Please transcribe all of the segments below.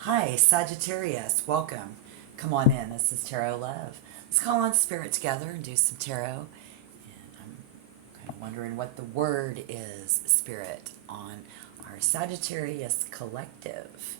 Hi, Sagittarius. Welcome. Come on in. This is Tarot Love. Let's call on Spirit together and do some tarot. And I'm kind of wondering what the word is, Spirit, on our Sagittarius collective.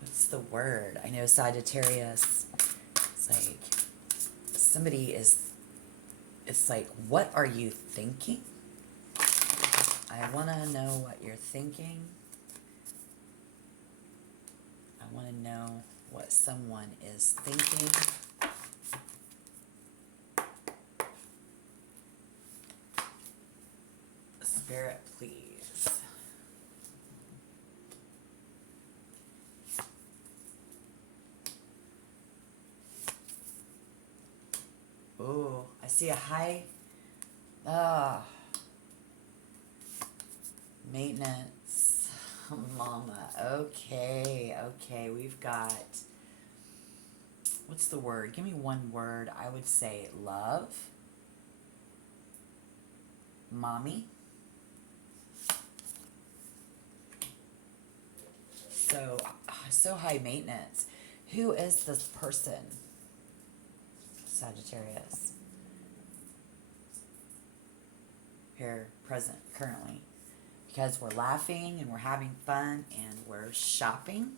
What's the word? I know Sagittarius, it's like somebody is, it's like, what are you thinking? I want to know what you're thinking. I want to know what someone is thinking. Spirit, please. Oh, I see a high maintenance. Mama. Okay, we've got, what's the word? Give me one word. I would say love. Mommy. So high maintenance. Who is this person? Sagittarius. Here, present, currently. Because we're laughing and we're having fun and we're shopping.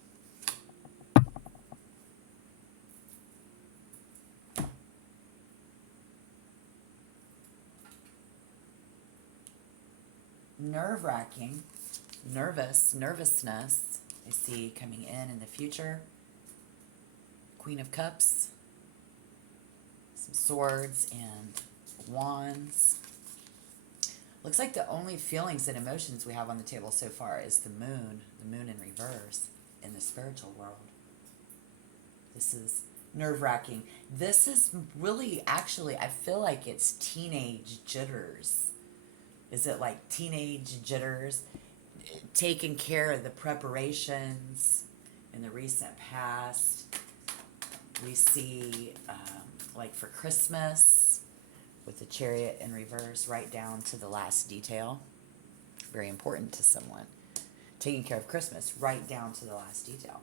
Nerve-wracking, nervousness, I see coming in the future. Queen of Cups, some swords and wands. Looks like the only feelings and emotions we have on the table so far is the moon in reverse in the spiritual world. This is nerve-wracking. This is really, actually, I feel like it's teenage jitters. Is it like teenage jitters? Taking care of the preparations in the recent past. We see, like for Christmas, with the Chariot in reverse, right down to the last detail. Very important to someone. Taking care of Christmas, right down to the last detail.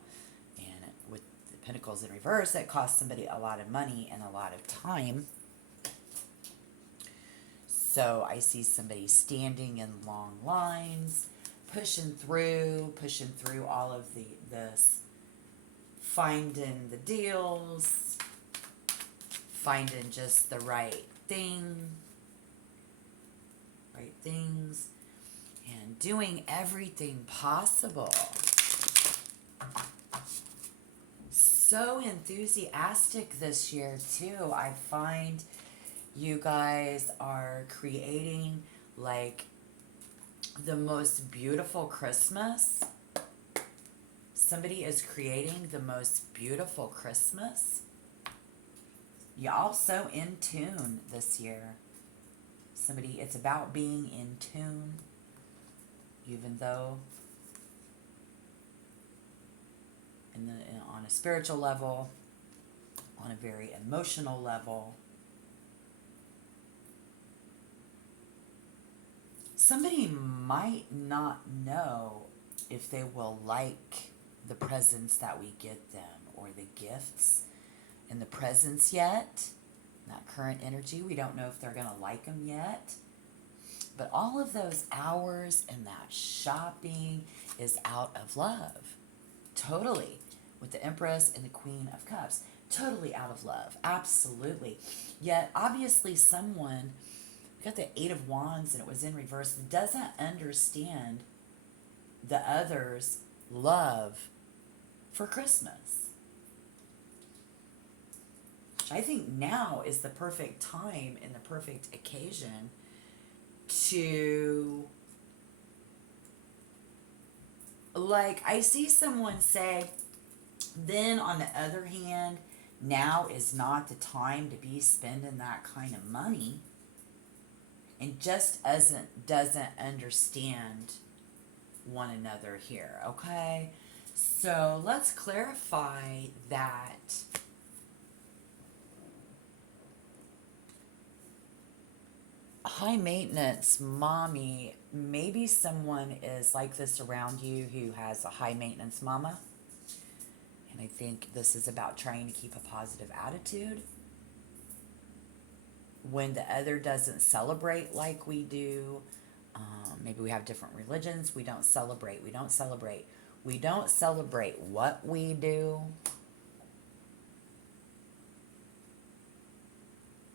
And with the Pentacles in reverse, that costs somebody a lot of money and a lot of time. So I see somebody standing in long lines, pushing through all of this, finding the deals, finding just the right things, and doing everything possible. So enthusiastic this year too. I find you guys are creating like the most beautiful Christmas. Somebody is creating the most beautiful Christmas. Y'all so in tune this year. Somebody, it's about being in tune, even though on a spiritual level, on a very emotional level. Somebody might not know if they will like the presents that we get them or the gifts and the presents yet. That current energy, we don't know if they're going to like them yet. But all of those hours and that shopping is out of love. Totally. With the Empress and the Queen of Cups. Totally out of love. Absolutely. Yet, obviously, someone got the Eight of Wands and it was in reverse, doesn't understand the other's love for Christmas. I think now is the perfect time and the perfect occasion to, like, I see someone say, then on the other hand, now is not the time to be spending that kind of money, and just doesn't understand one another here, okay? So let's clarify that high maintenance mommy, maybe someone is like this around you who has a high maintenance mama. And I think this is about trying to keep a positive attitude. When the other doesn't celebrate like we do, maybe we have different religions, we don't celebrate. We don't celebrate. We don't celebrate what we do.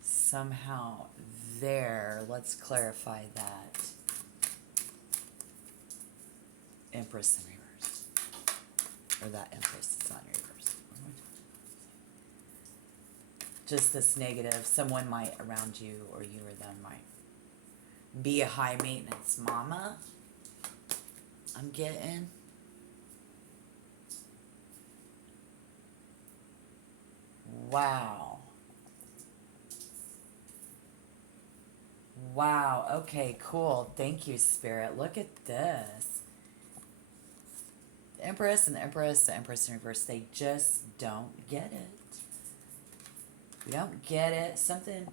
Somehow there, let's clarify that. Empress in reverse. Or that Empress is not in reverse. Just this negative. Someone might around you or you or them might be a high maintenance mama. I'm getting. Wow. Wow. Okay, cool. Thank you, Spirit. Look at this. The Empress and the Empress in reverse, they just don't get it. We don't get it. Something.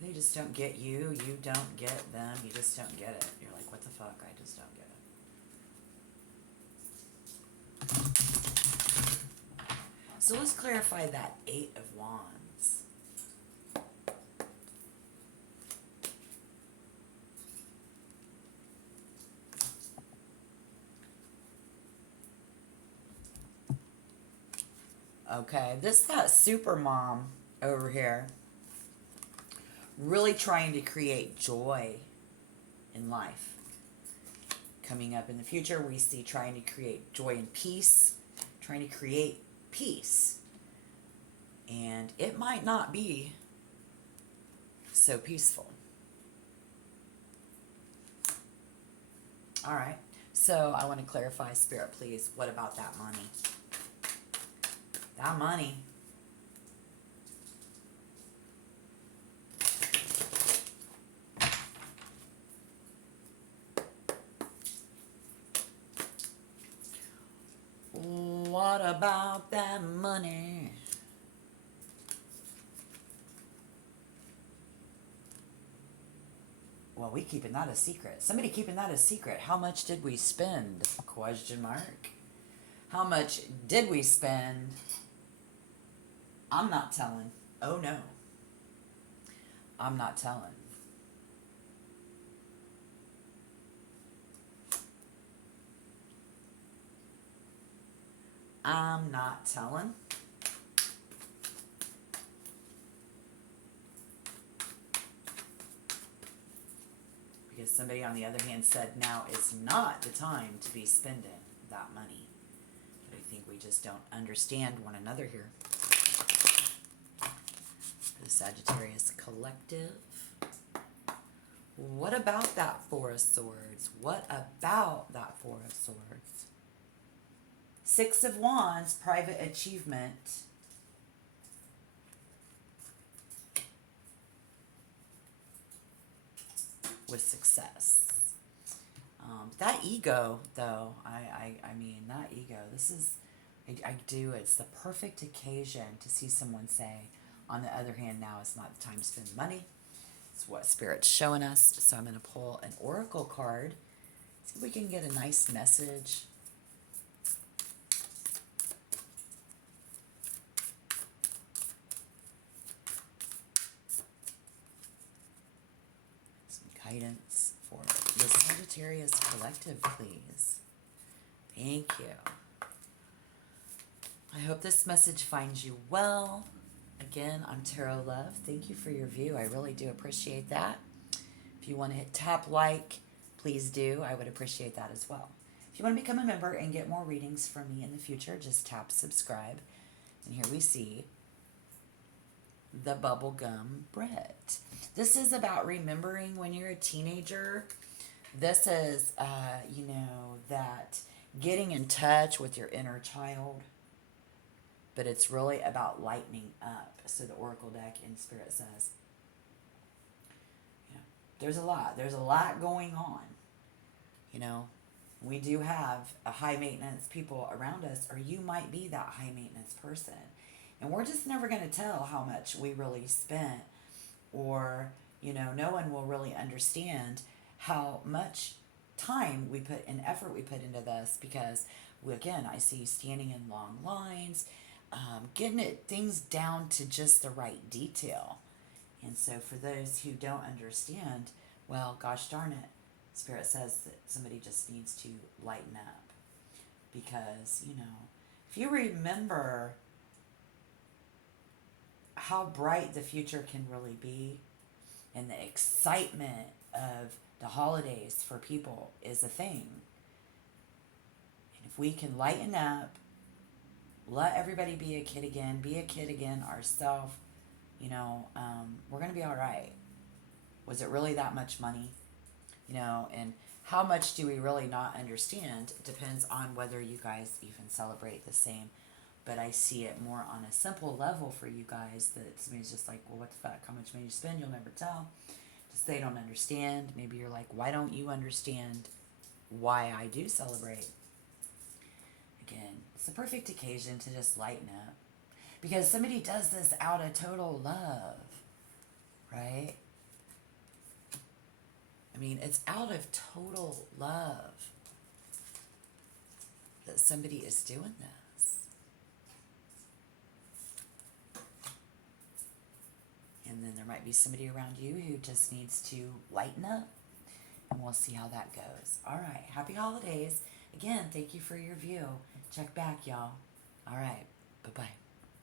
They just don't get you. You don't get them. You just don't get it. You're like, what the fuck? I just don't get it. So let's clarify that Eight of Wands. Okay, this got super mom over here. Really trying to create joy in life. Coming up in the future, we see trying to create joy and peace. Trying to create peace. And it might not be so peaceful. All right. So I want to clarify, Spirit, please. What about that money? That money. What about that money? Well, we keeping that a secret. Somebody keeping that a secret. How much did we spend? Question mark. How much did we spend? I'm not telling. Oh no. I'm not telling. I'm not telling. Because somebody on the other hand said now is not the time to be spending that money. But I think we just don't understand one another here. For the Sagittarius collective. What about that Four of Swords? What about that Four of Swords? Six of Wands, private achievement. With success. That ego, though, I mean, that ego, this is, it's the perfect occasion to see someone say, on the other hand, now is not the time to spend money. It's what Spirit's showing us. So I'm going to pull an oracle card. See if we can get a nice message. Some guidance for the Sagittarius collective, please. Thank you. I hope this message finds you well. Again, I'm Tarot Love. Thank you for your view. I really do appreciate that. If you want to hit tap like, please do. I would appreciate that as well. If you want to become a member and get more readings from me in the future, just tap subscribe. And here we see the bubblegum bread. This is about remembering when you're a teenager. This is, that getting in touch with your inner child. But it's really about lightening up. So the Oracle deck in Spirit says, there's a lot. There's a lot going on. We do have a high maintenance people around us, or you might be that high maintenance person. And we're just never going to tell how much we really spent, or, no one will really understand how much time we put and effort we put into this because, again, I see standing in long lines, getting things down to just the right detail. And so for those who don't understand, well, gosh darn it, Spirit says that somebody just needs to lighten up. Because, if you remember how bright the future can really be, and the excitement of the holidays for people is a thing. And if we can lighten up, let everybody be a kid again ourselves, we're going to be all right. Was it really that much money? And how much do we really not understand? It depends on whether you guys even celebrate the same. But I see it more on a simple level for you guys, that somebody's just like, well, what the fuck? How much money you spend? You'll never tell. Just they don't understand. Maybe you're like, why don't you understand why I do celebrate? Again, it's the perfect occasion to just lighten up. Because somebody does this out of total love, right? I mean, it's out of total love that somebody is doing this. And then there might be somebody around you who just needs to lighten up. And we'll see how that goes. All right. Happy holidays. Again, thank you for your view. Check back, y'all. All right. Bye-bye.